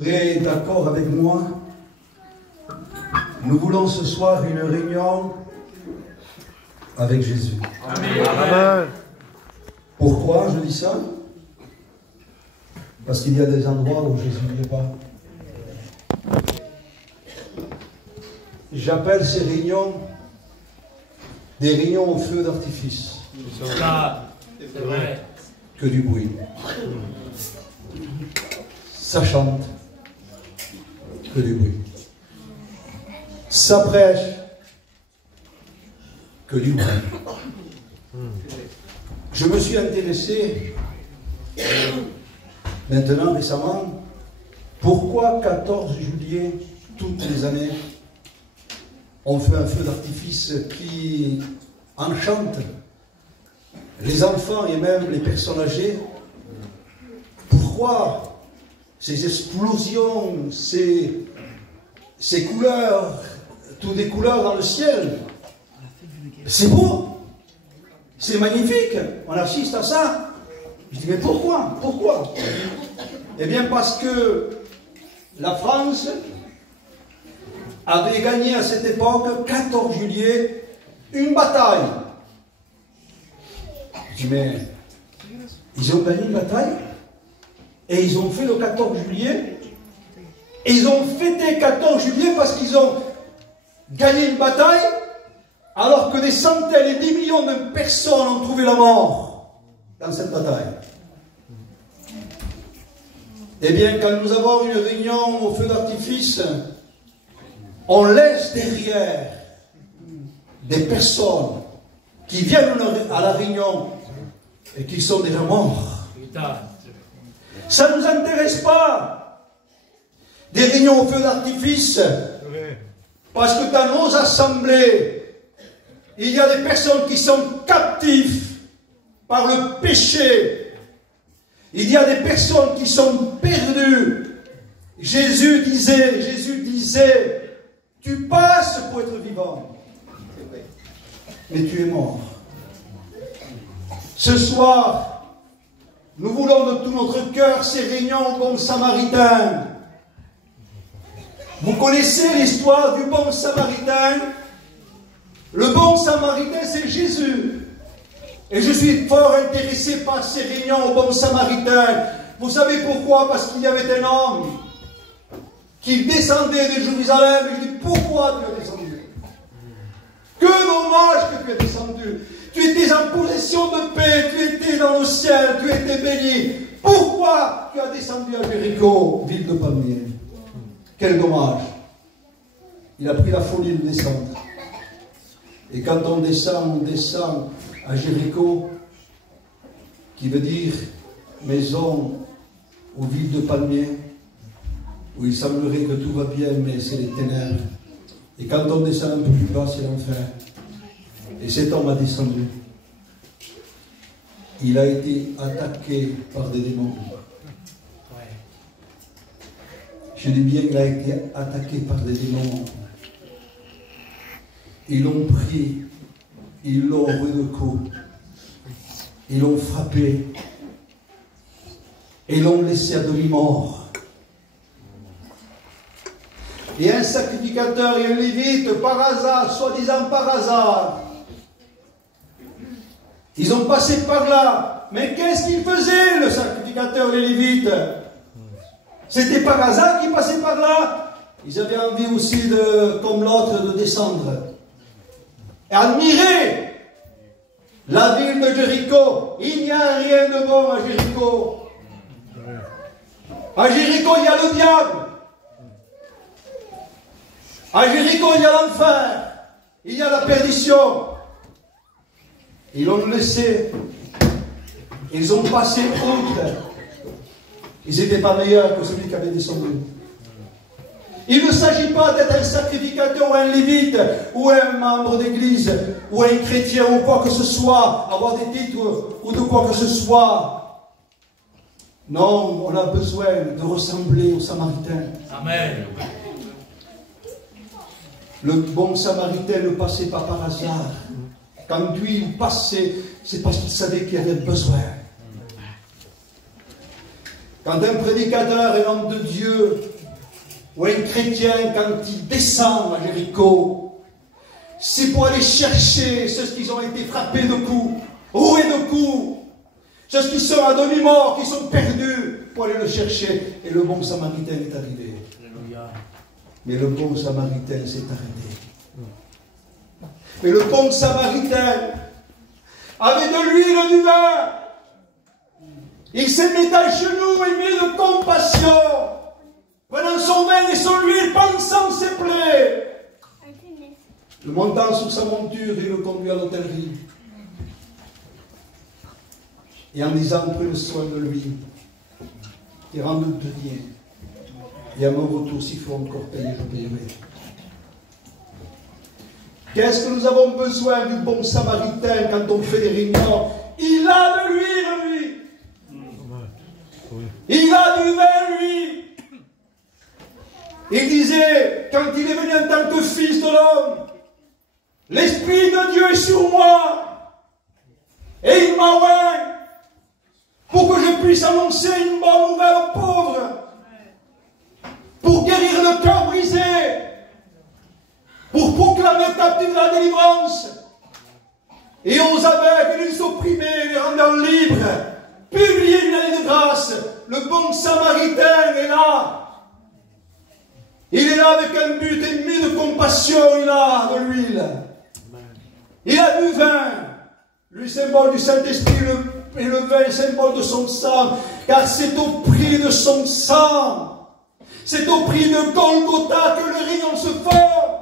Vous serez d'accord avec moi? Nous voulons ce soir une réunion avec Jésus. Amen. Amen. Pourquoi je dis ça? Parce qu'il y a des endroits où Jésus n'est pas. J'appelle ces réunions des réunions au feu d'artifice. C'est vrai. Que du bruit. Ça chante. Que du bruit. Ça prêche. Que du bruit. Je me suis intéressé maintenant récemment pourquoi 14 juillet toutes les années on fait un feu d'artifice qui enchante les enfants et même les personnes âgées. Pourquoi ces explosions, ces couleurs, toutes des couleurs dans le ciel? C'est beau, c'est magnifique, on assiste à ça. Je dis mais pourquoi? Pourquoi? Eh bien parce que la France avait gagné à cette époque, 14 juillet, une bataille. Je dis mais ils ont gagné une bataille et ils ont fait le 14 juillet et ils ont fêté 14 juillet parce qu'ils ont gagné une bataille alors que des centaines et des millions de personnes ont trouvé la mort dans cette bataille. Eh bien, quand nous avons une réunion au feu d'artifice, on laisse derrière des personnes qui viennent à la réunion et qui sont déjà morts. Ça ne nous intéresse pas, des réunions au feu d'artifice, parce que dans nos assemblées, il y a des personnes qui sont captives par le péché. Il y a des personnes qui sont perdues. Jésus disait, tu passes pour être vivant, mais tu es mort. Ce soir, nous voulons de tout notre cœur ces réunions au bon samaritain. Vous connaissez l'histoire du bon samaritain? Le bon samaritain, c'est Jésus. Et je suis fort intéressé par ces réunions au bon samaritain. Vous savez pourquoi? Parce qu'il y avait un homme qui descendait de Jérusalem. Et je dis, pourquoi tu as descendu? Que dommage que tu es descendu. Tu étais en possession de paix, tu étais dans le ciel, tu étais béni. Pourquoi tu as descendu à Jéricho, ville de palmiers? Quel dommage. Il a pris la folie de descendre. Et quand on descend à Jéricho, qui veut dire maison aux villes de palmiers, où il semblerait que tout va bien, mais c'est les ténèbres. Et quand on descend un peu plus bas, c'est l'enfer. Et cet homme a descendu. Il a été attaqué par des démons. Je dis bien qu'il a été attaqué par des démons. Ils l'ont pris, ils l'ont envoyé de coups, ils l'ont frappé, et l'ont laissé à demi-mort. Et un sacrificateur et un lévite, par hasard, soi-disant par hasard, ils ont passé par là. Mais qu'est-ce qu'ils faisaient, le sacrificateur et les lévites? C'était par hasard qu'ils passaient par là. Ils avaient envie aussi, comme l'autre, de descendre. Et admirer la ville de Jéricho. Il n'y a rien de bon à Jéricho. À Jéricho, il y a le diable. À Jéricho, il y a l'enfer. Il y a la perdition. Ils l'ont laissé. Ils ont passé outre. Ils n'étaient pas meilleurs que celui qui avait descendu. Il ne s'agit pas d'être un sacrificateur ou un lévite, ou un membre d'église, ou un chrétien, ou quoi que ce soit, avoir des titres, ou de quoi que ce soit. Non, on a besoin de ressembler au Samaritain. Amen. Le bon Samaritain ne passait pas par hasard. Quand lui, il passait, c'est parce qu'il savait qu'il y avait besoin. Quand un prédicateur, un homme de Dieu, ou un chrétien, quand il descend à Jéricho, c'est pour aller chercher ceux qui ont été frappés de coups, roués de coups, ceux qui sont à demi-mort, qui sont perdus, pour aller le chercher. Et le bon samaritain est arrivé. Alléluia. Mais le bon samaritain s'est arrêté. Mais le bon samaritain avait de l'huile et du vin. Il s'est mis à genoux et mis de compassion, prenant son vin et son huile, pansant ses plaies. Le montant sur sa monture, il le conduit à l'hôtellerie. Et en disant, prenez soin de lui, et rends-le de bien. Et à mon retour, s'il faut encore payer, je payerai. Qu'est-ce que nous avons besoin du bon samaritain quand on fait des réunions? Il a de l'huile, lui. Il a du vin, lui. Il disait, quand il est venu en tant que fils de l'homme, l'Esprit de Dieu est sur moi. Et il m'a oint pour que je puisse annoncer une bonne nouvelle aux pauvres. Pour guérir le cœur brisé. Pour proclamer aux captifs de la délivrance. Et aux aveugles, les opprimés, les rendant libres. Publier une année de grâce. Le bon samaritain est là. Il est là avec un but ému de compassion. Il a de l'huile. Il a du vin. Le symbole du Saint-Esprit et le vin est symbole de son sang. Car c'est au prix de son sang. C'est au prix de Golgotha que le rayon se forme.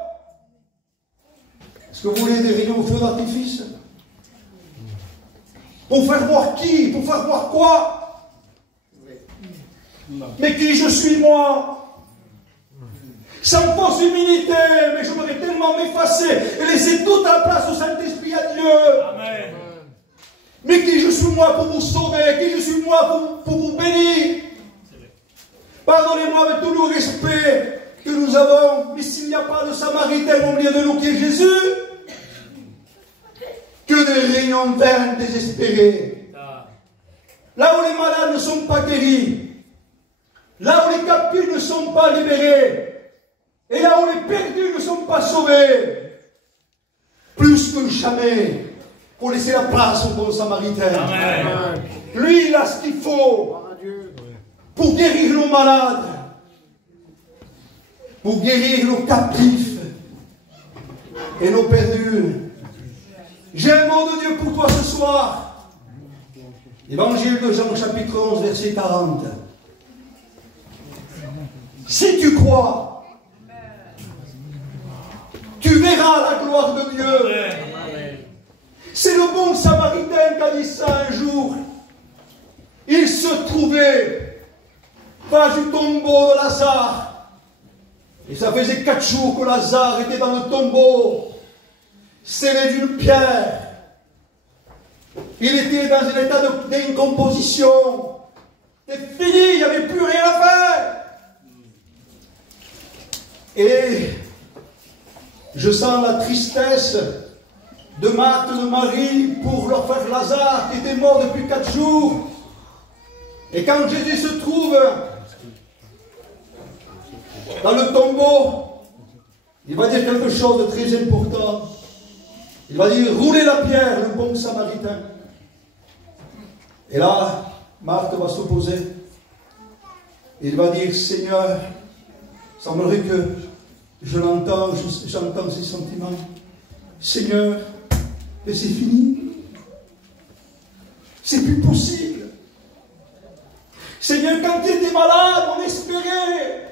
Est-ce que vous voulez des rayons au feu d'artifice? Pour faire voir qui? Pour faire voir quoi? Mais qui je suis moi? Sans fausse humilité, mais je voudrais tellement m'effacer et laisser toute la place au Saint-Esprit à Dieu. Amen. Mais qui je suis moi pour vous sauver? Qui je suis moi pour vous bénir? Pardonnez-moi avec tout le respect que nous avons, mais s'il n'y a pas de Samaritain au milieu de nous qui est Jésus, que des réunions vaines, désespérées. Là où les malades ne sont pas guéris, là où les captifs ne sont pas libérés, et là où les perdus ne sont pas sauvés, plus que jamais, pour laisser la place au bon Samaritain. Amen. Lui, il a ce qu'il faut pour guérir nos malades, pour guérir nos captifs et nos perdus. J'ai un mot de Dieu pour toi ce soir. Évangile de Jean, chapitre 11, verset 40. Si tu crois, tu verras la gloire de Dieu. C'est le bon samaritain qui a dit ça un jour. Il se trouvait face du tombeau de Lazare. Et ça faisait 4 jours que Lazare était dans le tombeau, scellé d'une pierre. Il était dans un état d'incomposition. C'était fini, il n'y avait plus rien à faire. Et je sens la tristesse de Marthe et de Marie pour leur frère Lazare qui était mort depuis 4 jours. Et quand Jésus se trouve dans le tombeau, il va dire quelque chose de très important. Il va dire, roulez la pierre, le bon samaritain. Et là, Marthe va s'opposer. Il va dire, Seigneur, il semblerait que je l'entends, j'entends ses sentiments. Seigneur, mais c'est fini. C'est plus possible. Seigneur, quand tu étais malade, on espérait.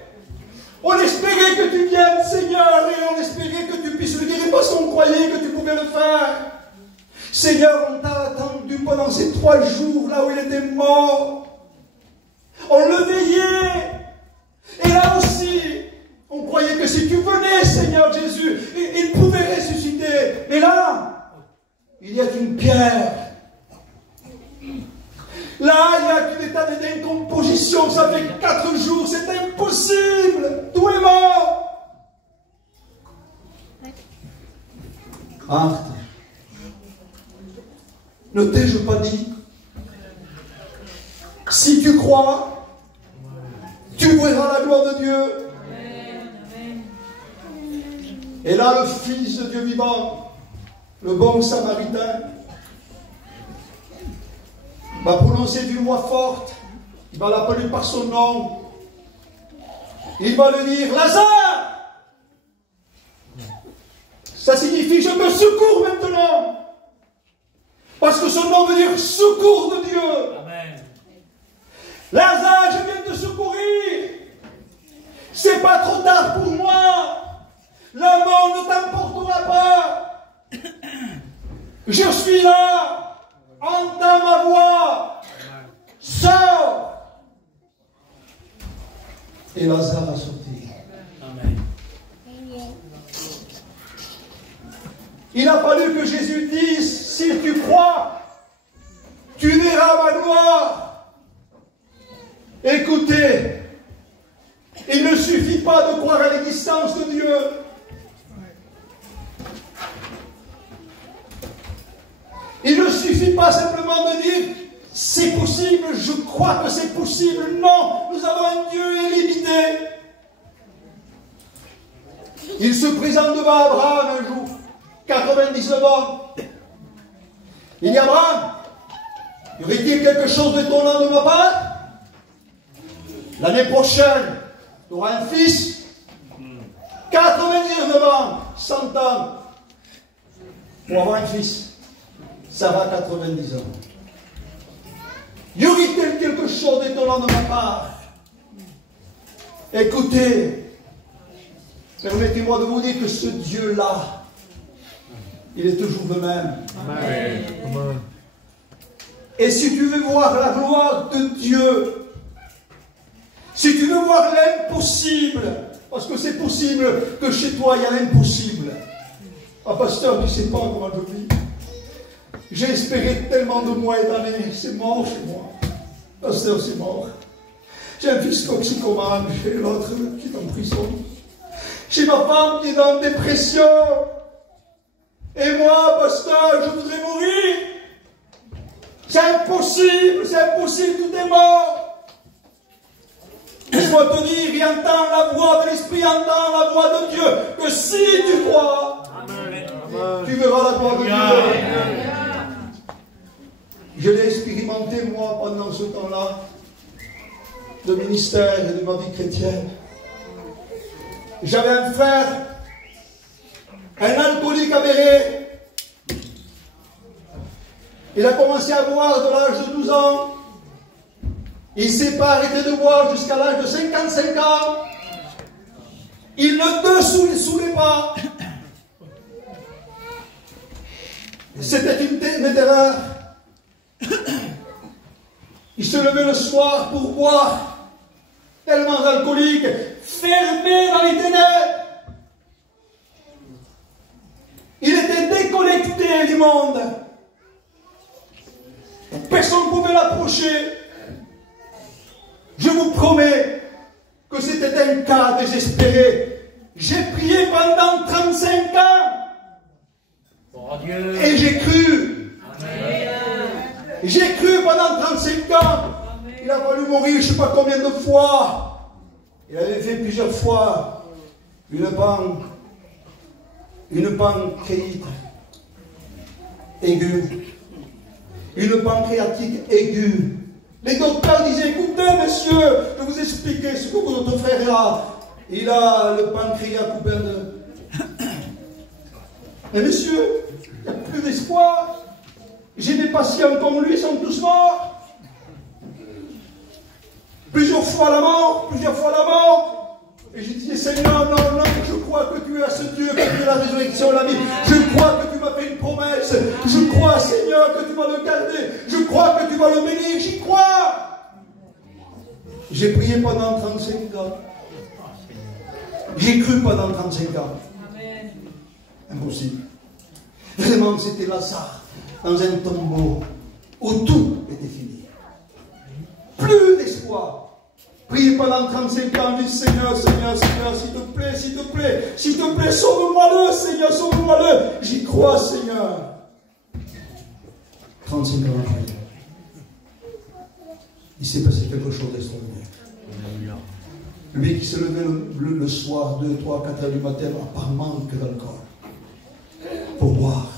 On espérait que tu viennes, Seigneur, et on espérait que tu puisses le guérir parce qu'on croyait que tu pouvais le faire. Seigneur, on t'a attendu pendant ces 3 jours, là où il était mort. On le veillait. Et là aussi, on croyait que si tu venais, Seigneur Jésus, il pouvait ressusciter. Et là, il y a une pierre. Là, il y a un état d'incomposition. Ça fait 4 jours, c'est impossible. Tout est mort. Marthe, ne t'ai-je pas dit? Si tu crois, gloire de Dieu. Et là, le Fils de Dieu vivant, le bon Samaritain, va prononcer d'une voix forte, il va l'appeler par son nom, il va lui dire, Lazare! Ça signifie, je te secours maintenant. Parce que son nom veut dire secours de Dieu. Amen. Lazare, je viens te secourir. C'est pas trop tard pour moi. La mort ne t'emportera pas. Je suis là. Entends ma voix. Sors. Et Lazare a sorti. Amen. Il a fallu que Jésus dise, si tu crois, tu verras ma gloire. Écoutez, il ne suffit pas de croire à l'existence de Dieu. Il ne suffit pas simplement de dire, c'est possible, je crois que c'est possible. Non, nous avons un Dieu illimité. Il se présente devant Abraham un jour, 99 ans. Il dit, Abraham, y aurait-il quelque chose d'étonnant de ma part? L'année prochaine, tu auras un fils. 99 ans, 100 ans, pour avoir un fils. Ça va 90 ans. Y aurait-il quelque chose d'étonnant de ma part? Écoutez, permettez-moi de vous dire que ce Dieu-là, il est toujours le même. Amen. Et si tu veux voir la gloire de Dieu, si tu veux voir l'impossible, parce que c'est possible que chez toi il y a l'impossible. Ah pasteur, tu ne sais pas comment je vis. J'ai espéré tellement de mois et d'années, c'est mort chez moi. Pasteur, c'est mort. J'ai un fils toxicomane, j'ai l'autre qui est en prison. J'ai ma femme qui est en dépression. Et moi, pasteur, je voudrais mourir. C'est impossible, tout est mort. Laisse-moi te dire, et entends la voix de l'Esprit, entends la voix de Dieu, que si tu crois, tu verras la gloire de Dieu. Je l'ai expérimenté, moi, pendant ce temps-là, de ministère et de ma vie chrétienne. J'avais un frère, un alcoolique avéré. Il a commencé à boire de l'âge de 12 ans. Il ne s'est pas arrêté de boire jusqu'à l'âge de 55 ans. Il ne te saoulait pas. C'était une terreur. Il se levait le soir pour boire, tellement alcoolique, fermé dans les ténèbres. Il était déconnecté du monde. Personne ne pouvait l'approcher. Je vous promets que c'était un cas désespéré. J'ai prié pendant 35 ans. Bon Dieu. Et j'ai cru. Amen. J'ai cru pendant 35 ans. Il a fallu mourir je ne sais pas combien de fois. Il avait fait plusieurs fois une pancréatite aiguë. Une pancréatite aiguë. Les docteurs disaient, écoutez monsieur, je vais vous expliquer ce que votre frère a. Il a le pancréas coupé de... Mais monsieur, il n'y a plus d'espoir. J'ai des patients comme lui, ils sont tous morts. Plusieurs fois la mort. Et j'ai dit, Seigneur, non, je crois que tu es ce Dieu, que tu es la résurrection, la vie. Je crois que tu m'as fait une promesse. Je crois, Seigneur, que tu vas le garder. Je crois que tu vas le bénir. J'y crois. J'ai prié pendant 35 ans. J'ai cru pendant 35 ans. Amen. Impossible. Vraiment, c'était Lazare dans un tombeau où tout était fini. Plus d'espoir. Priez pendant 35 ans, dites Seigneur, s'il te plaît, sauve-moi-le, Seigneur, sauve-moi-le. J'y crois, Seigneur. 35 ans après, il s'est passé quelque chose d'extraordinaire. Lui qui se levait le soir, 2, 3, 4 heures du matin, par manque d'alcool, pour boire.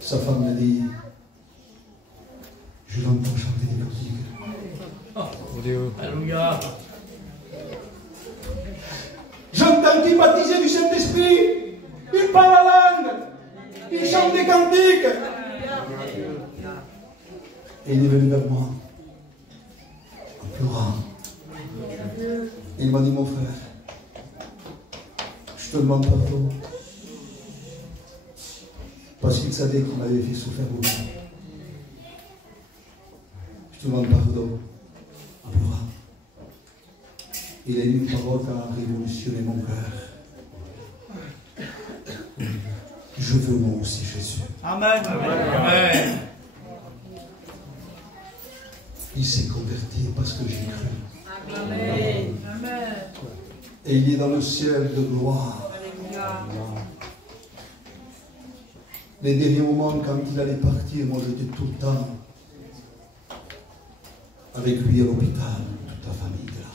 Sa femme me dit, je l'entends chanter des cantiques. Alléluia. J'entends qu'il baptisait du Saint-Esprit, il parle la langue, il chante des cantiques. Et il est venu vers moi, en pleurant. Et il m'a dit, mon frère, je te demande pardon. Parce qu'il savait qu'il m'avait fait souffrir beaucoup. Je te demande pardon. En pleurant. Il a eu une parole qui a révolutionné mon cœur. Je veux moi aussi Jésus. Amen. Amen. Il s'est converti parce que j'ai cru. Amen. Et il est dans le ciel de gloire. Les derniers moments, quand il allait partir, moi j'étais tout le temps avec lui à l'hôpital, toute la famille était là.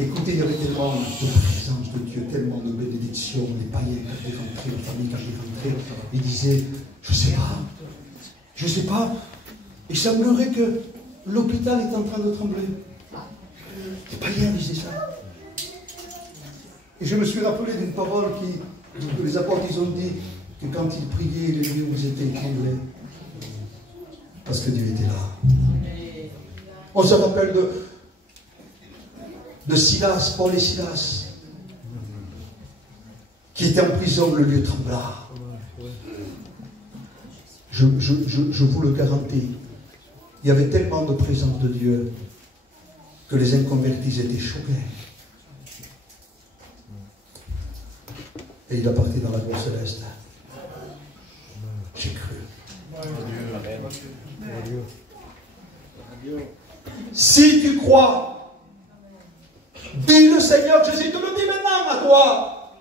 Écoutez, il y avait tellement de présence de Dieu, tellement de bénédictions, les païens qui étaient rentrés, la famille qui était rentrée, ils disaient, je ne sais pas, il semblerait que l'hôpital est en train de trembler. Les païens disaient ça. Et je me suis rappelé d'une parole que les apôtres ils ont dit, que quand ils priaient, les lieux où ils étaient tremblés. Parce que Dieu était là. On se rappelle de Silas, Paul et Silas, qui étaient en prison, le lieu trembla. Je vous le garantis, il y avait tellement de présence de Dieu que les inconvertis étaient choqués. Et il a parti dans la gloire céleste. J'ai cru. Si tu crois, dis le Seigneur Jésus te le dit maintenant à toi.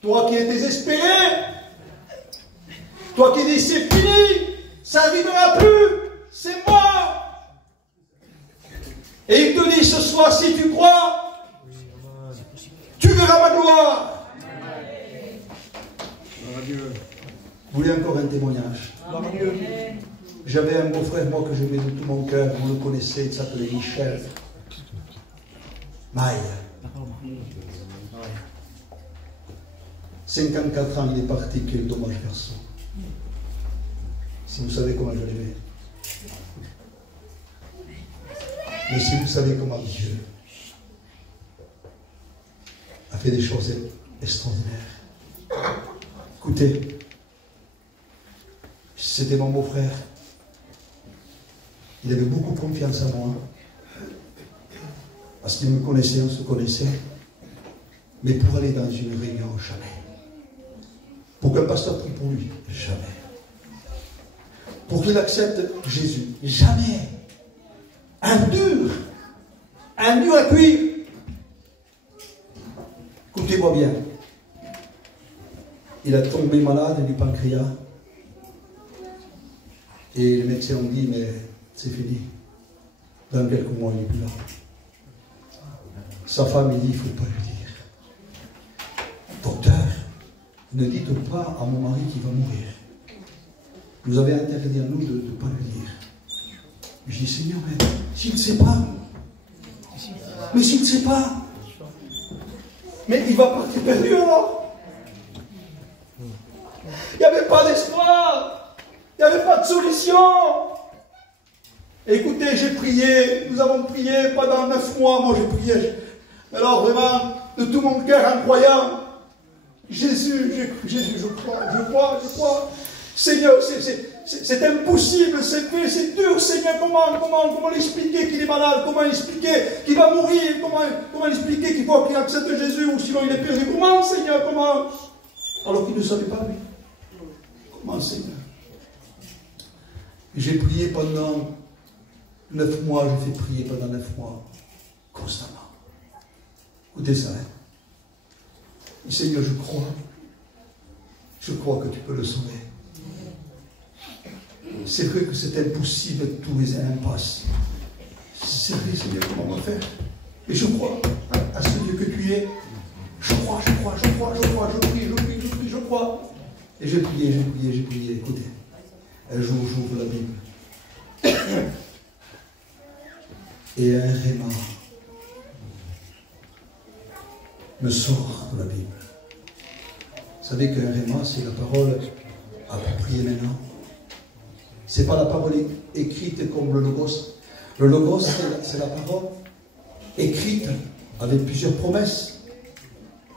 Toi qui es désespéré, toi qui dis c'est fini, ça n'arrivera plus, c'est mort. Et il te dit ce soir, si tu crois, tu verras ma gloire. Vous voulez encore un témoignage? J'avais un beau-frère, moi, que j'aimais de tout mon cœur. Vous le connaissez, il s'appelait Michel Maille. 54 ans, il est parti, quel dommage garçon. Si vous savez comment je l'aimais. Mais si vous savez comment Dieu a fait des choses extraordinaires. Écoutez, c'était mon beau-frère. Il avait beaucoup confiance en moi. Parce qu'il me connaissait, on se connaissait. Mais pour aller dans une réunion, jamais. Pour qu'un pasteur prie pour lui, jamais. Pour qu'il accepte Jésus, jamais. Un dur à cuire. Écoutez-moi bien. Il a tombé malade du pancréas. Et les médecins ont dit, mais c'est fini. Dans quelques mois, il n'est plus là. Sa femme, il dit, il ne faut pas lui dire. Docteur, ne dites pas à mon mari qu'il va mourir. Vous avez interdit à nous de ne pas lui dire. Je dis, Seigneur, mais s'il ne sait pas, mais s'il ne sait pas, mais il va partir perdu alors. Il n'y avait pas d'espoir, il n'y avait pas de solution. Écoutez, j'ai prié, nous avons prié pendant 9 mois, moi j'ai prié, alors vraiment, de tout mon cœur incroyable. Jésus, je crois. Seigneur, c'est impossible, c'est dur, Seigneur, comment l'expliquer qu'il est malade, comment l'expliquer qu'il va mourir, comment l'expliquer qu'il faut qu'il accepte Jésus, ou sinon il est perdu. Comment, Seigneur, comment? Alors qu'il ne savait pas lui. Comment, Seigneur? J'ai prié pendant 9 mois, je fais prier pendant 9 mois, constamment. Écoutez ça, hein. Et Seigneur, je crois que tu peux le sauver. C'est vrai que c'est impossible, tous les impasses. servir, Seigneur, comment on va faire? Et je crois à ce Dieu que tu es. Je crois, je prie, je crois. Et j'ai prié. Écoutez, un jour, j'ouvre la Bible. Et un réma me sort de la Bible. Vous savez qu'un réma, c'est la parole appropriée maintenant. Ce n'est pas la parole écrite comme le logos. Le logos, c'est la parole écrite avec plusieurs promesses.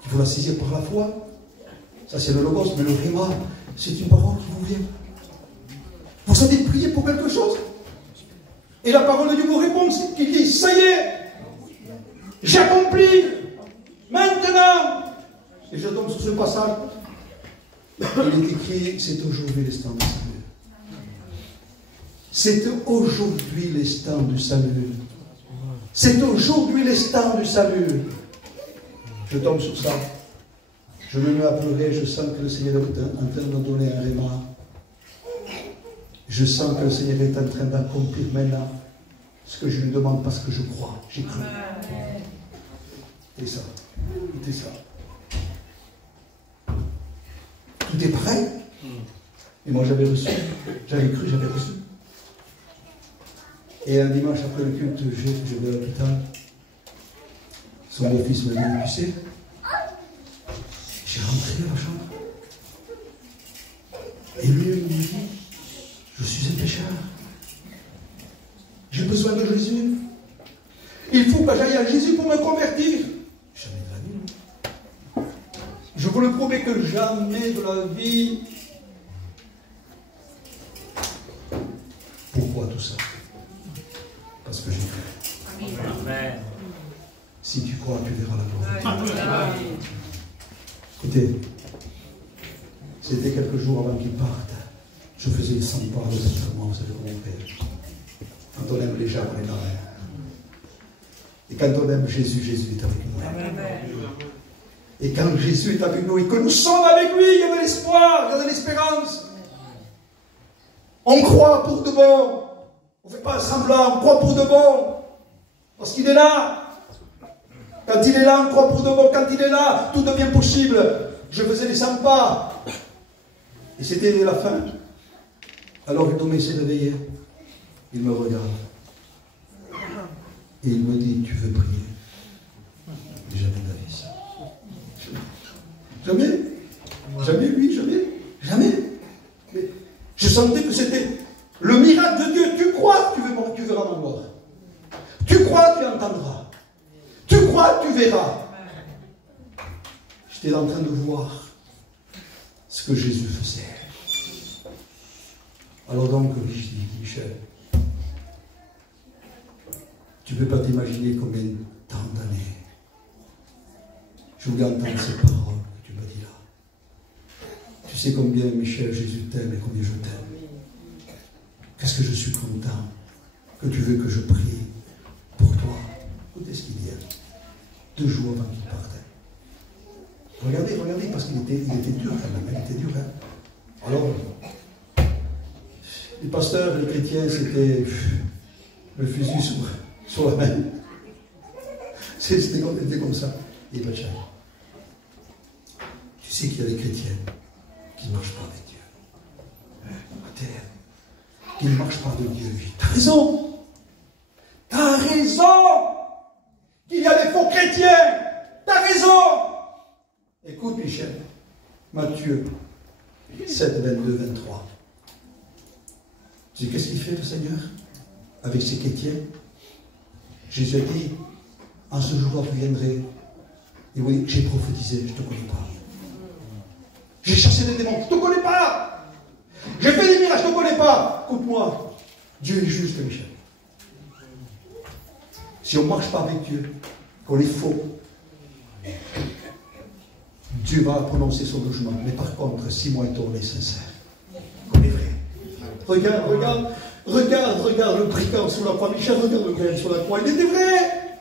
Il faut la saisir par la foi. Ça, c'est le logos. Mais le réma, c'est une parole qui vous vient. Vous avez prié pour quelque chose. Et la parole de Dieu vous répond, qu'il dit, ça y est, j'accomplis, maintenant. Et je tombe sur ce passage. Il est écrit, c'est aujourd'hui l'instant du salut. C'est aujourd'hui l'instant du salut. C'est aujourd'hui l'instant du salut. Je tombe sur ça. Je me mets à pleurer. Je sens que le Seigneur est en train de me donner un réma. Je sens que le Seigneur est en train d'accomplir maintenant ce que je lui demande parce que je crois. J'ai cru. Et ça. Écoutez ça. Tout est pareil. Et moi j'avais reçu. J'avais cru, j'avais reçu. Et un dimanche après le culte, je vais à l'hôpital. Son beau-fils me dit, tu sais, j'ai rentré à la chambre. Et lui, il me dit, je suis un pécheur. J'ai besoin de Jésus. Il faut que j'aille à Jésus pour me convertir. Jamais de la vie. Je vous le promets que jamais de la vie. Pourquoi tout ça? Parce que j'ai cru. Amen. Si tu crois, tu verras la gloire. Écoutez, c'était quelques jours avant qu'il parte. Je faisais les 100 pas de cet serment, vous savez comment on fait. Quand on aime les gens, on est dans l'air. Et quand on aime Jésus, Jésus est avec nous. Et quand Jésus est avec nous et que nous sommes avec lui, il y a de l'espoir, il y a de l'espérance. On croit pour de bon. On ne fait pas semblant, on croit pour de bon. Parce qu'il est là. Quand il est là, on croit pour de bon. Quand il est là, tout devient possible. Je faisais les 100 pas. Et c'était la fin. Alors le domaine s'est réveillé. Il me regarde. Et il me dit, tu veux prier? Et jamais de la vie ça. Jamais. Jamais, lui, jamais. Jamais. Mais je sentais que c'était le miracle de Dieu. Tu crois, tu verras ma gloire. Tu crois, tu entendras. Tu crois, tu verras. J'étais en train de voir ce que Jésus faisait. Alors donc, je dis, Michel, tu ne peux pas t'imaginer combien de temps d'années je voulais entendre ces paroles que tu m'as dit là. Tu sais combien, Michel, Jésus t'aime et combien je t'aime. Qu'est-ce que je suis content que tu veux que je prie pour toi. Écoutez ce qu'il dit. 2 jours avant qu'il partait. Regardez, parce qu'il était dur quand même. Il était dur, hein. Alors, les pasteurs, les chrétiens, c'était le fusil sur la main. C'était comme ça. Et ben, tu sais qu'il y a des chrétiens qui ne marchent pas avec Dieu. À terre. Qui ne marchent pas de Dieu. T'as raison. T'as raison. Qu'il y a des faux chrétiens. T'as raison. Écoute, Michel. Matthieu 7, 22, 23. Tu sais qu'est-ce qu'il fait le Seigneur avec ces chrétiens? Jésus a dit, en ce jour-là vous viendrez. Et oui, j'ai prophétisé, je ne te connais pas. J'ai chassé des démons, je ne te connais pas. J'ai fait des miracles, je ne te connais pas. Écoute-moi, Dieu est juste, Michel. Si on ne marche pas avec Dieu, qu'on est faux, Dieu va prononcer son jugement. Mais par contre, si moi et toi on est sincère, qu'on est vrai. Regarde le brigand sur la croix. Michel, regarde le brigand sur la croix. Il était vrai.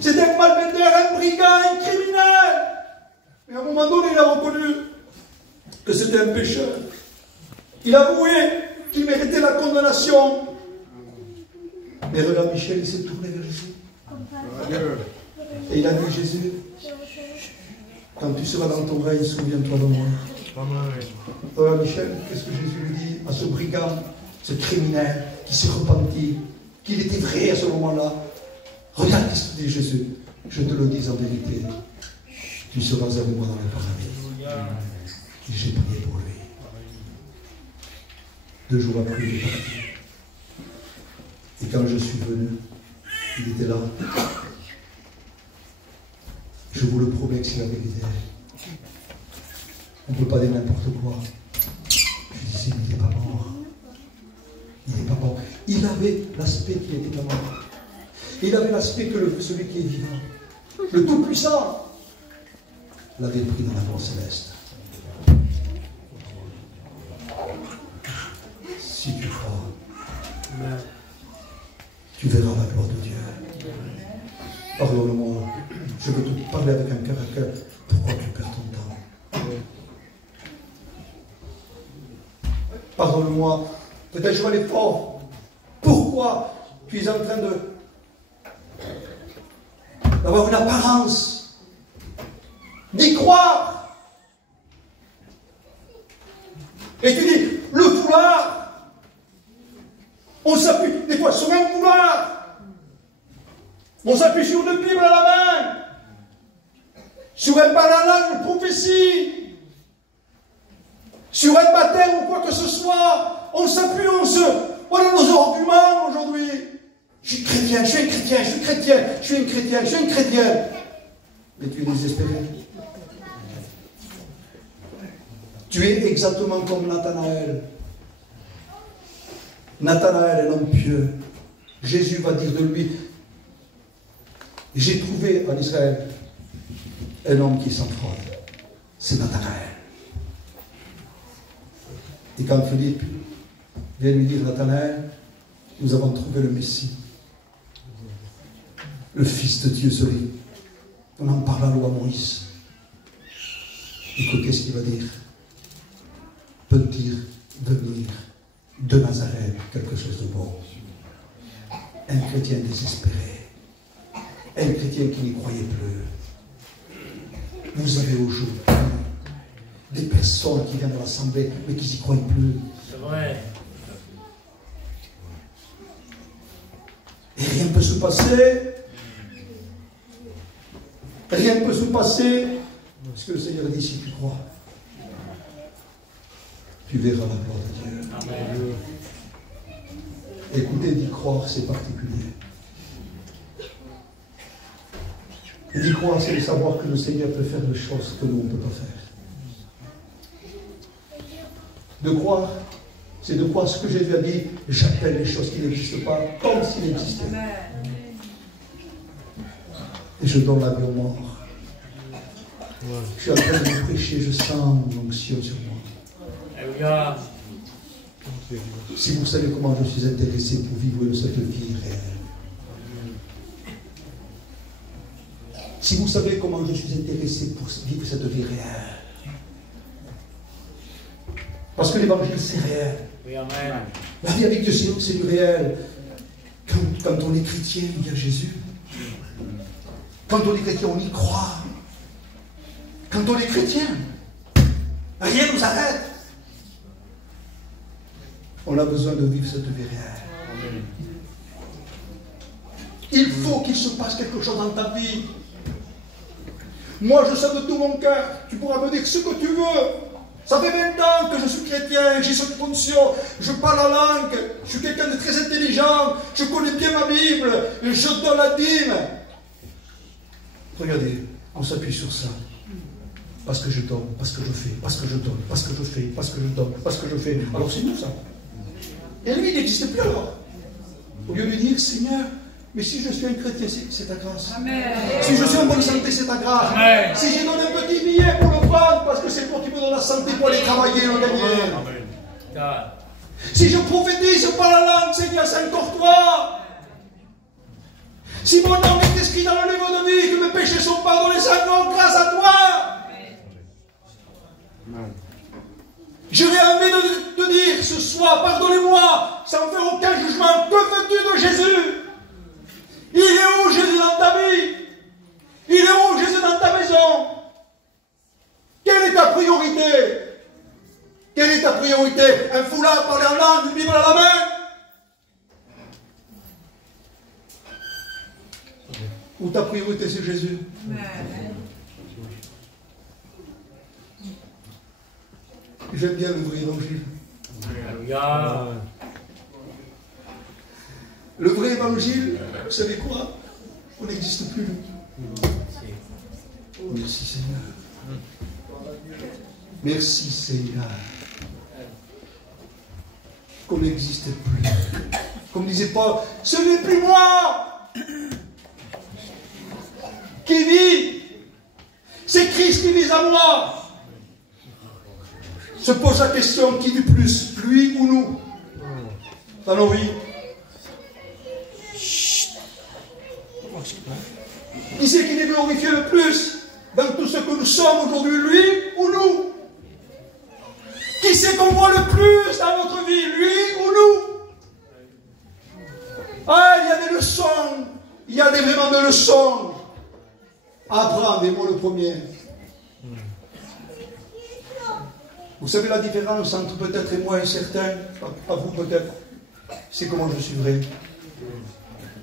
C'était un malfaiteur, un brigand, un criminel. Mais à un moment donné, il a reconnu que c'était un pécheur. Il a avoué qu'il méritait la condamnation. Mais regarde, Michel, il s'est tourné vers Jésus. Et il a dit, Jésus, quand tu seras dans ton règne, souviens-toi de moi. Regarde, Michel, qu'est-ce que Jésus lui dit à ce brigand, ce criminel qui s'est repenti, qu'il était vrai à ce moment-là? Regarde ce que dit Jésus. Je te le dis en vérité. Tu seras avec moi dans le paradis. Et j'ai prié pour lui. 2 jours après, il est parti. Et quand je suis venu, il était là. Je vous le promets que c'est la vérité. On ne peut pas dire n'importe quoi. Je disais, il n'était pas mort. Il n'est pas mort. Il avait l'aspect qui n'était pas mort. Il avait l'aspect que celui qui est vivant, le Tout-Puissant, l'avait pris dans la mort céleste. Si tu crois, tu verras la gloire de Dieu. Pardonne-moi, je veux te parler avec un cœur à cœur. Pourquoi tu perds ton temps? Pardonne-moi, peut-être je vais aller fort. Pourquoi tu es en train d'avoir une apparence, d'y croire? Et tu dis, le foulard, on s'appuie des fois sur un foulard, on s'appuie sur une Bible à la main, sur un bananage de prophétie, sur un baptême ou quoi que ce soit, on s'appuie, on a nos arguments aujourd'hui. Je suis chrétien, je suis un chrétien, je suis chrétien, je suis un chrétien, je suis un chrétien. Mais tu es désespéré. Tu es exactement comme Nathanaël. Nathanaël, un homme pieux. Jésus va dire de lui, j'ai trouvé en Israël un homme qui est sans fraude. C'est Nathanaël. Et quand Philippe vient lui dire, Nathanaël, nous avons trouvé le Messie. Le Fils de Dieu celui. On en parle à la loi Moïse. Écoutez ce qu'il va dire. Peut-il venir de Nazareth quelque chose de bon? Un chrétien désespéré. Un chrétien qui n'y croyait plus. Vous avez aujourd'hui des personnes qui viennent de l'Assemblée, mais qui n'y croient plus. C'est vrai. Et rien ne peut se passer. Rien ne peut se passer. Parce que le Seigneur dit, si tu crois, tu verras la gloire de Dieu. Amen. Écoutez, d'y croire, c'est particulier. Et d'y croire, c'est de savoir que le Seigneur peut faire des choses que nous, on ne peut pas faire. De croire, c'est de croire ce que Jésus a dit, j'appelle les choses qui n'existent pas comme s'ils existaient. Et je donne la vie aux morts. Je suis en train de vous prêcher, je sens l'onction sur moi. Alléluia. Si vous savez comment je suis intéressé pour vivre cette vie réelle. Si vous savez comment je suis intéressé pour vivre cette vie réelle. Parce que l'évangile, c'est réel. Oui, amen. La vie avec Dieu, c'est du réel. Quand on est chrétien, il y a Jésus. Quand on est chrétien, on y croit. Quand on est chrétien, rien ne nous arrête. On a besoin de vivre cette vie réelle. Il faut qu'il se passe quelque chose dans ta vie. Moi, je sais de tout mon cœur. Tu pourras me dire ce que tu veux. Ça fait 20 ans que je suis chrétien, j'ai cette fonction, je parle la langue, je suis quelqu'un de très intelligent, je connais bien ma Bible, je donne la dîme. Regardez, on s'appuie sur ça. Parce que je donne, parce que je fais, parce que je donne, parce que je fais, parce que je donne, parce que je fais. Alors c'est nous ça. Et lui, il n'existe plus alors. Au lieu de dire, Seigneur, mais si je suis un chrétien, c'est ta grâce. Amen. Si je suis en bonne santé, c'est ta grâce. Amen. Si j'ai donné un petit billet pour le prendre, parce que c'est toi qui me donnes la santé pour aller travailler et le gagner. Amen. Si je prophétise par la langue, Seigneur, c'est encore toi. Si mon nom est inscrit dans le livre de vie, que mes péchés sont pardonnés, c'est encore grâce à toi. J'aurais envie de te dire ce soir, pardonnez-moi, sans faire aucun jugement, que veux-tu de Jésus? Il est où Jésus dans ta vie? Il est où Jésus dans ta maison? Quelle est ta priorité? Quelle est ta priorité? Un foulard, parler en langue, une Bible à la main? Ou ta priorité c'est Jésus? J'aime bien le vrai évangile. Alléluia. Le vrai évangile, vous savez quoi? On n'existe plus. Oh, merci Seigneur. Merci Seigneur. Qu'on n'existe plus. Comme disait Paul, ce n'est plus moi qui vit. C'est Christ qui vit en moi. Se pose la question, qui vit plus, lui ou nous, dans nos vies? Qui c'est qui est glorifié le plus dans tout ce que nous sommes aujourd'hui, lui ou nous? Qui c'est qu'on voit le plus dans notre vie, lui ou nous? Ah, il y a des leçons, il y a vraiment des leçons à apprendre, et moi le premier. Vous savez la différence entre peut-être et moi et certains, pas vous peut-être, c'est comment je suis vrai.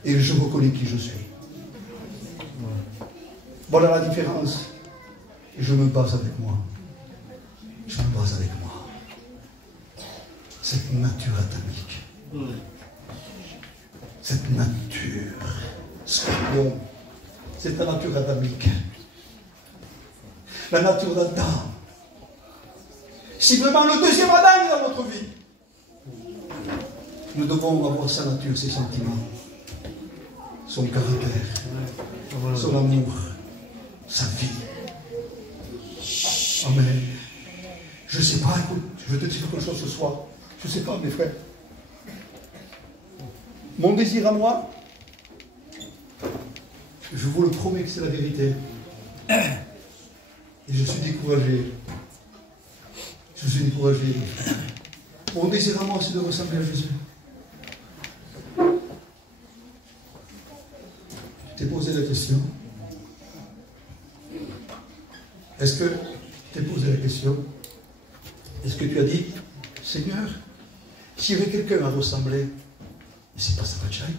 Et je reconnais qui je suis. Voilà la différence. Et je me base avec moi. Je me base avec moi. Cette nature atomique. Cette nature scorpion. C'est la nature adamique. La nature d'Adam. Si vraiment le deuxième Adam est dans notre vie, nous devons avoir sa nature, ses sentiments, son caractère, son amour, sa vie. Amen. Je ne sais pas, écoute, je vais te dire quelque chose ce soir. Je ne sais pas, mes frères. Mon désir à moi, je vous le promets que c'est la vérité. Et je suis découragé. Je suis découragé. Mon désir à moi, c'est de ressembler à Jésus. Je t'ai posé la question. Est-ce que je t'ai posé la question? Est-ce que tu as dit, Seigneur, s'il y avait quelqu'un à ressembler, c'est pas Sabachai,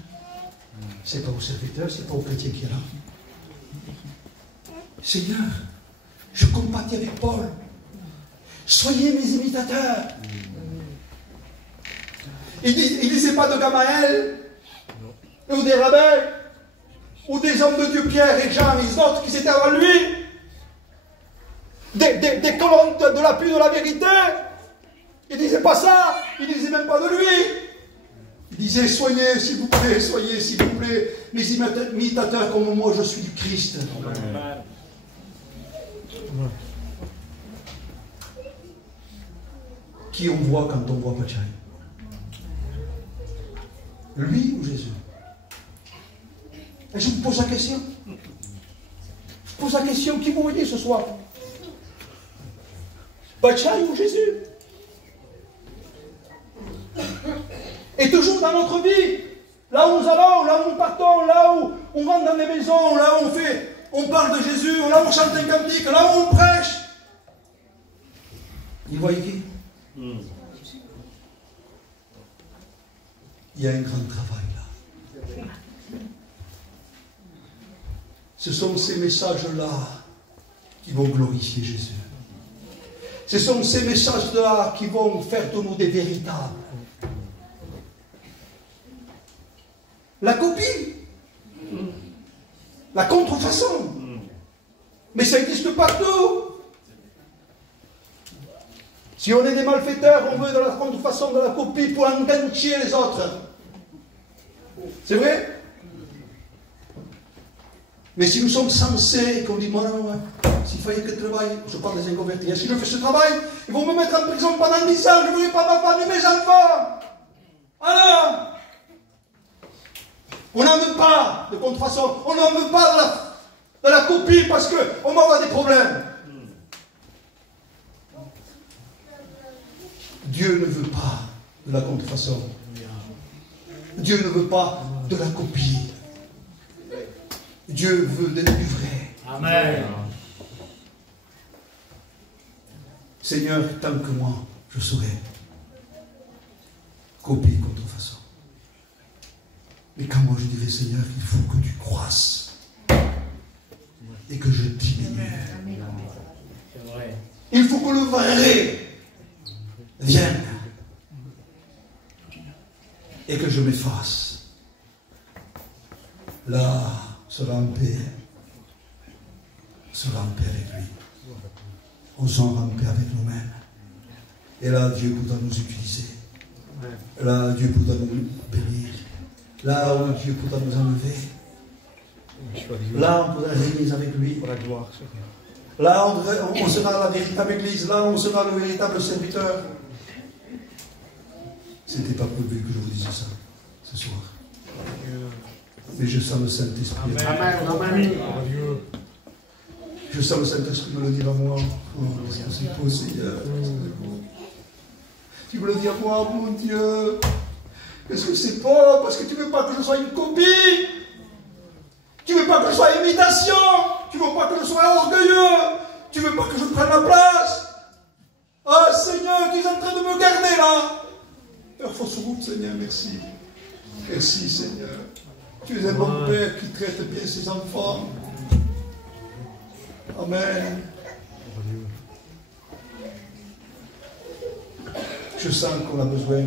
c'est pas au serviteur, c'est pas au chrétien qui est là. Seigneur, je compatis avec Paul. Soyez mes imitateurs. Il ne disait pas de Gamaël, ou des rabbins, ou des hommes de Dieu, Pierre et Jean, et les autres qui étaient avant lui, des colonnes de l'appui de la vérité. Il ne disait pas ça, il ne disait même pas de lui. Il disait, soyez, s'il vous plaît, soyez, s'il vous plaît, mes imitateurs comme moi, je suis du Christ. Amen. Qui on voit quand on voit Pachai? Lui ou Jésus? Et je vous pose la question. Je pose la question, qui vous voyez ce soir? Pachai ou Jésus? Et toujours dans notre vie, là où nous allons, là où nous partons, là où on rentre dans les maisons, là où on parle de Jésus, là où on chante un cantique, là où on prêche. Vous voyez qui? Il y a un grand travail là. Ce sont ces messages-là qui vont glorifier Jésus. Ce sont ces messages-là qui vont faire de nous des véritables. La copie, la contrefaçon, mais ça existe partout. Si on est des malfaiteurs, on veut de la contrefaçon, de la copie pour engancher les autres. C'est vrai? Mais si nous sommes censés, qu'on dit, moi non, s'il fallait que je travaille, je parle des inconvertis, si je fais ce travail, ils vont me mettre en prison pendant 10 ans, je ne veux pas ma femme et mes enfants. Alors, on n'en veut pas de contrefaçon, on n'en veut pas de la copie parce qu'on va avoir des problèmes. Dieu ne veut pas de la contrefaçon. Dieu ne veut pas de la copie. Dieu veut du vrai. Amen. Seigneur, tant que moi, je saurai copier contrefaçon. Mais quand moi je dirais, Seigneur, il faut que tu croisses et que je diminue. C'est vrai. Il faut que le vrai vienne et que je m'efface. Là, sera en paix. Sera en paix avec lui. Osons en paix avec nous-mêmes. Et là, Dieu pourra nous utiliser. Là, Dieu pourra nous bénir. Là où Dieu pourra nous enlever. Là, on pourra régner avec lui. Là, on sera la véritable église. Là, on sera le véritable serviteur. Ce n'était pas prévu que je vous dise ça ce soir. Mais je sens le Saint-Esprit. Amen. Amen. Je sens le Saint-Esprit me le dire à moi. Oh, c'est beau, Seigneur. Tu me le dis à moi, mon Dieu. Est-ce que c'est pas parce que tu ne veux pas que je sois une copie? Tu ne veux pas que je sois imitation? Tu ne veux pas que je sois orgueilleux? Tu ne veux pas que je prenne la place? Ah, Seigneur, tu es en train de me garder là. Faire fausse route, Seigneur, merci. Merci, Seigneur. Tu es un bon Père qui traite bien ses enfants. Amen. Je sens qu'on a besoin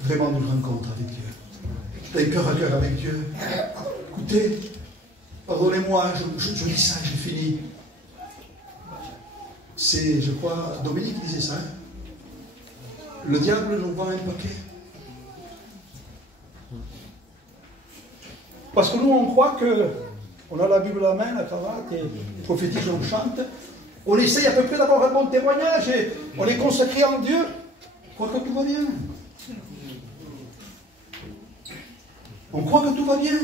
vraiment d'une rencontre avec Dieu. D'un cœur à cœur avec Dieu. Écoutez, pardonnez-moi, je dis ça, j'ai fini. C'est, je crois, Dominique disait ça. Le diable nous vend un paquet. Parce que nous, on croit que on a la Bible à la main, la cravate, et prophétise, on chante. On essaye à peu près d'avoir un bon témoignage et on est consacré en Dieu. On croit que tout va bien. On croit que tout va bien.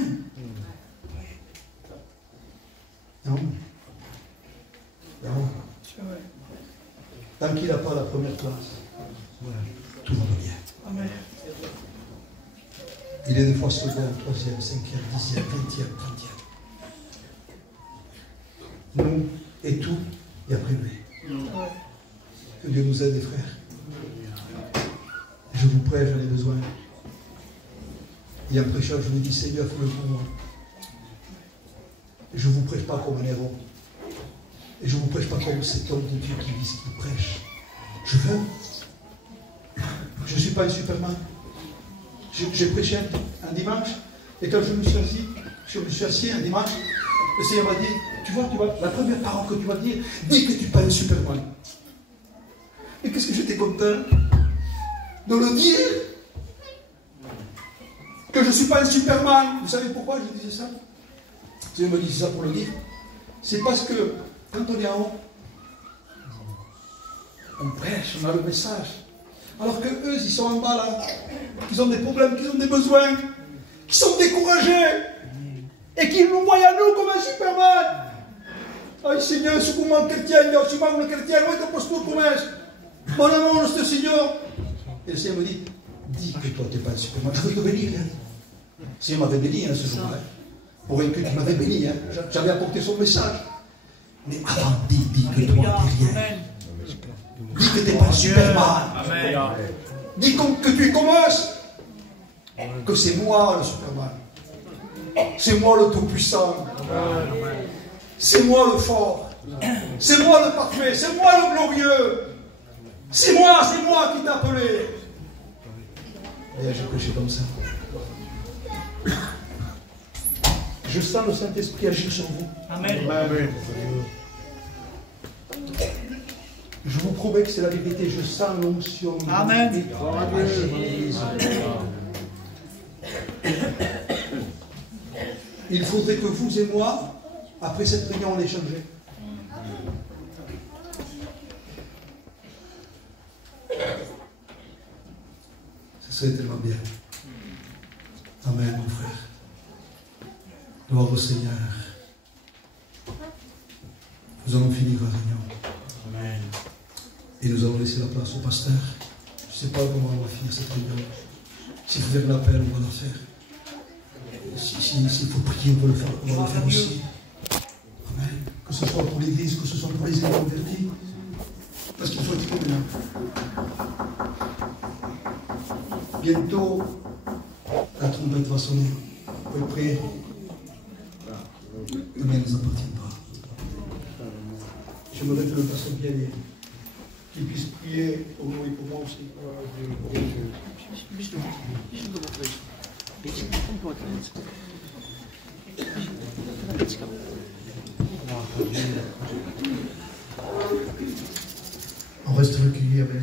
Non. Non. Tant qu'il n'a pas la première place, tout va bien. Amen. Il est des fois second, troisième, cinquième, dixième, 20e, 30e. Nous et tout, et après lui. Que Dieu nous aide, les frères. Je vous prie, j'en ai besoin. Il y a un prêcheur, je vous dis, Seigneur, fais-le pour moi. Et je ne vous prêche pas comme un héros. Et je ne vous prêche pas comme cet homme de Dieu qui prêche. Je veux. Je ne suis pas un Superman. J'ai prêché un dimanche, et quand je me suis assis un dimanche, le Seigneur m'a dit, tu vois, la première parole que tu vas dire, dis que tu n'es pas un Superman. Et qu'est-ce que j'étais content de le dire, que je ne suis pas un Superman. Vous savez pourquoi je disais ça? Le Seigneur me disait ça pour le dire. C'est parce que quand on est en haut, on prêche, on a le message. Alors que eux, ils sont en bas là, qu'ils ont des problèmes, qu'ils ont des besoins, qu'ils sont découragés, et qu'ils nous voient à nous comme un Superman. Ay, Seigneur, su cum un chrétien, eu și un chrétien, uite, pe spus cum ești. Mă rămân ăsta, Seigneur. Et le Seigneur me dit, dis que toi, tu n'es pas un Superman. J'avais te bénir. Hein. Le Seigneur m'avait béni ce jour-là. Pour que tu m'avais béni. Hein. J'avais apporté son message. Mais avant, dis que toi, tu n'es rien. Dis que tu n'es pas un Superman. Amen. Dis que tu es comme eux. Que c'est moi le Superman. C'est moi le tout-puissant. C'est moi le fort. C'est moi le parfait. C'est moi le glorieux. C'est moi qui t'ai appelé. Et je prêchais comme ça. Je sens le Saint-Esprit agir sur vous. Amen. Amen. Je vous promets que c'est la vérité. Je sens l'onction. Amen. Il faudrait que vous et moi, après cette réunion, on les changeait. Ce serait tellement bien. Amen, mon frère. Gloire au Seigneur. Nous allons finir la réunion. Amen. Et nous allons laisser la place au pasteur. Je ne sais pas comment on va finir cette réunion. S'il faut faire l'appel, on va la faire. s'il faut prier, on va le faire aussi. Amen. Que ce soit pour l'Église, que ce soit pour les inconvertis. Parce qu'il faut être là. Bientôt, la trompette va sonner. Vous pouvez prier. Le mien ne nous appartient pas. J'aimerais que le pasteur Pierre qu'il puisse prier pour nous et pour moi aussi. On reste recueillis avec.